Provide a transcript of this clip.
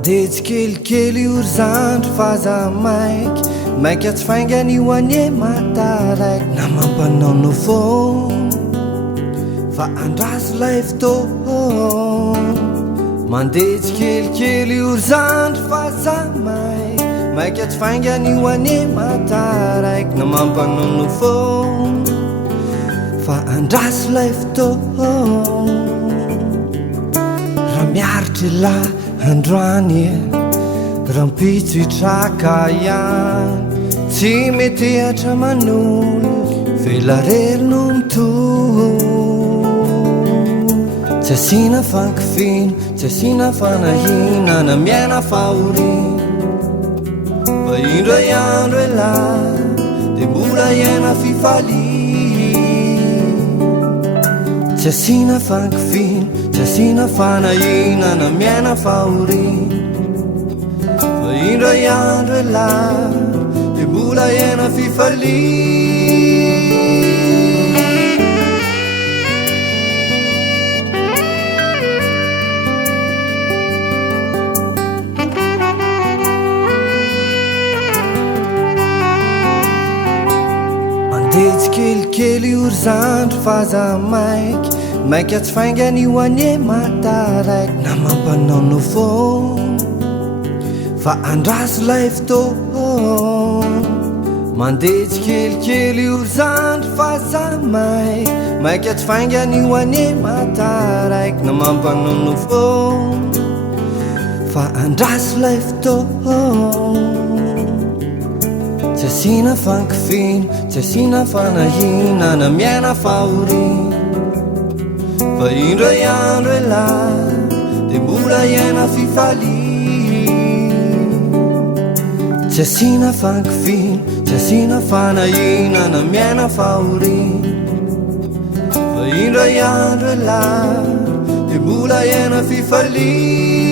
Mandeha kelikely ory Zandry fa za maika tsy faingany io anie mataraiky na mampanao nouveau fa andraso lay fotoa. Mandeha kelikely ory Zandry fa za maika tsy faingany io anie mataraiky na mampanao nouveau fa andraso lay fotoa. Raha miaritry lahy androany raha mpitso hitraka ihany tsy mety hatra manolo velarery no mitohy. Tsy asina fankofino, tsy asina fanahina na miaina fahoriana fa indray andro elahy dia mbola iaina fifaliana. Tsy asina fankofino, tsy asina fanahina na miaina fahoriana fa indray andro elahy dia mbola iaina fifaliana. Mandeha kelikely ory Zandry fa za maika tsy faingany io anie mataraiky na mampanao nouveau fa andraso lay fotoa. Mandeha kelikely ory Zandry fa za maika tsy faingany io anie mataraiky na mampanao nouveau fa andraso lay fotoa. Tsy asina fankofino, tsy asina fanahina na miaina fahoriana fa indray andro elahy dia mbola iaina fifaliana. Tsy asina fankofino, tsy asina fanahina na miaina fahoriana fa indray andro elahy dia mbola iaina fifaliana.